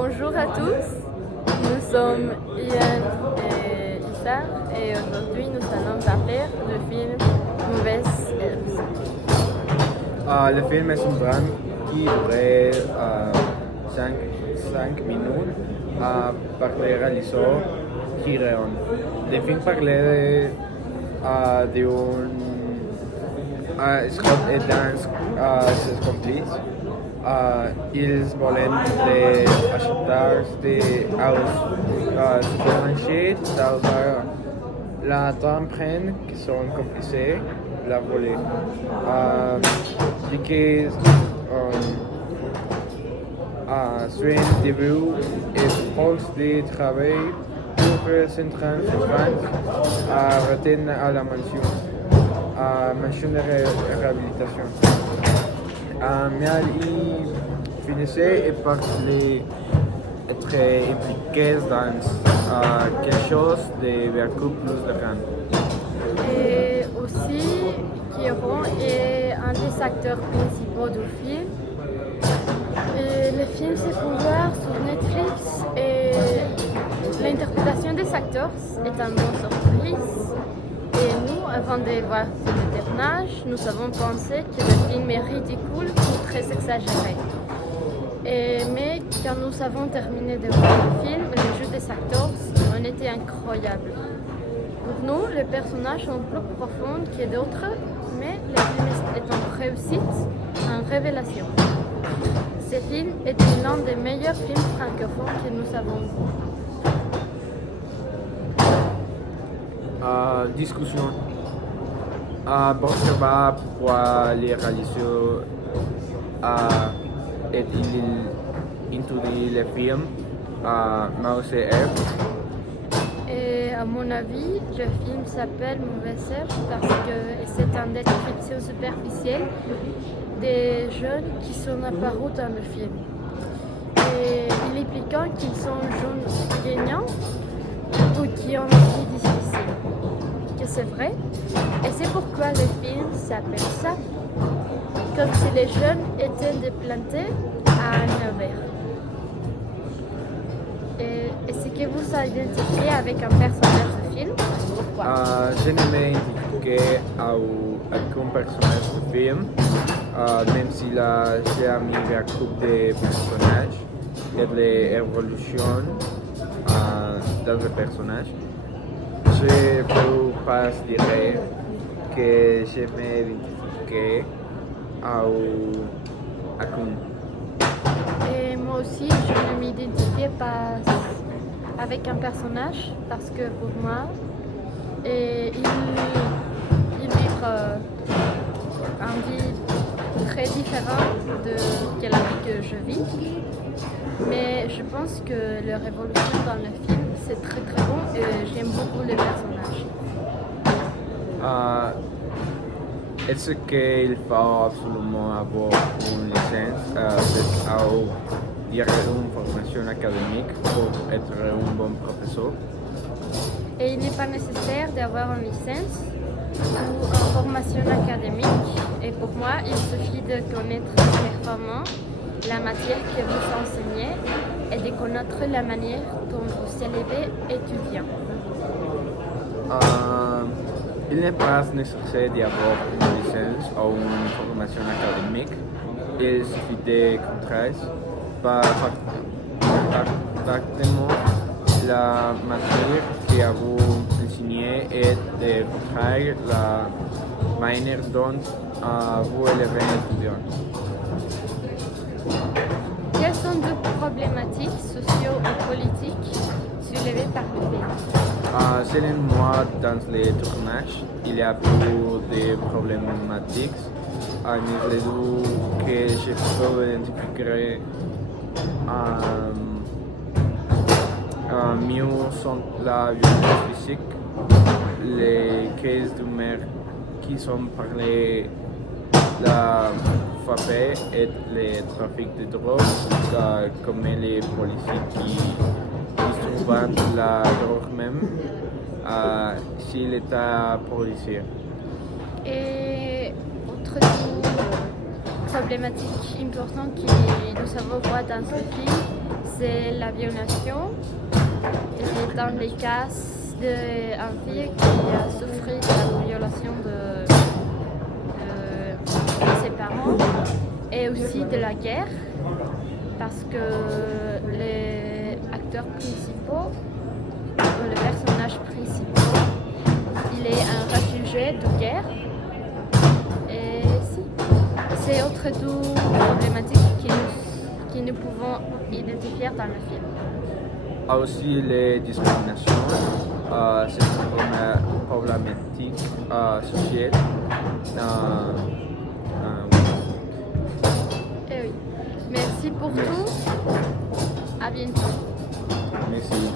Bonjour à tous, nous sommes Ian et Issa et aujourd'hui nous allons parler du film Mauvaises Herbes. Le film est un drame qui durait 5 minutes par le réalisateur Gireon. Le film parlait d'un Scott et ses complices. Ils voulaient acheter des supermarchés dans la trame qui sont complices la voler. Because Sven début et force de travail pour centrer France à retenir à la mansion de réhabilitation. Mais il finissait par être impliqué dans quelque chose de beaucoup plus grand. Et aussi, Kieron est un des acteurs principaux du film. Et le film s'est ouvert sur Netflix et l'interprétation des acteurs est une bonne surprise. Et nous, avant de voir le tournage, nous avons pensé que le film est ridicule ou très exagéré. Mais quand nous avons terminé de voir le film, le jeu des acteurs en était incroyable. Pour nous, les personnages sont plus profonds que d'autres, mais le film est une réussite, une révélation. Ce film est l'un des meilleurs films francophones que nous avons vus. Discussion. Bon, je sais pas pourquoi les réalisateurs introduit le film Mauvaises Herbes. Et à mon avis, le film s'appelle Mauvaises Herbes parce que c'est une description superficielle des jeunes qui sont apparus dans le film. Et il implique qu'ils sont jeunes gagnants ou qui ont une vie difficile. Que c'est vrai. Et c'est pourquoi le film s'appelle ça. Comme si les jeunes étaient déplantés à un envers. Et est-ce que vous identifiez avec un personnage du film? Pourquoi? Je ne m'identifié à aucun personnage du film, même si j'ai mis un groupe de personnages et de l'évolution dans le personnage. Je ne peux pas dire que je m'identifié à aucun. Et moi aussi, je ne m'identifiais pas avec un personnage parce que pour moi, il vit une vie très différente de la vie que je vis. Mais je pense que leur évolution dans le film, c'est très très bon et j'aime beaucoup les personnages. Est-ce qu'il faut absolument avoir une licence dire une formation académique pour être un bon professeur? Et il n'est pas nécessaire d'avoir une licence ou une formation académique. Et pour moi, il suffit de connaître clairement la matière que vous enseignez et de connaître la manière dont vous élevez étudiants. Il n'est pas nécessaire d'avoir une licence ou une formation académique. Il suffit de connaître parfaitement la matière que vous enseignez et de connaître la manière dont vous élevez l'étudiant. Quelles sont deux problématiques socio-politiques soulevées par le film? Selon moi, dans les tournages, il y a beaucoup de problématiques. Mais les deux que je peux identifier mieux sont la violence physique, les caisses d'humeur qui sont parlées, la frappe et le trafic de drogue, comme les policiers qui distribuent la drogue même si l'État policier. Et autre problématique importante que nous avons voir dans ce film, c'est la violation. Et dans les cas d'un fille qui a souffert de la violation de ses parents et aussi de la guerre, parce que les acteurs principaux, le personnage principal, il est un réfugié de guerre. Et si, c'est autre tout problématique que nous pouvons identifier dans le film. Aussi les discriminations, c'est une problématique sociale. Et oui. Merci pour tout. À bientôt. Merci.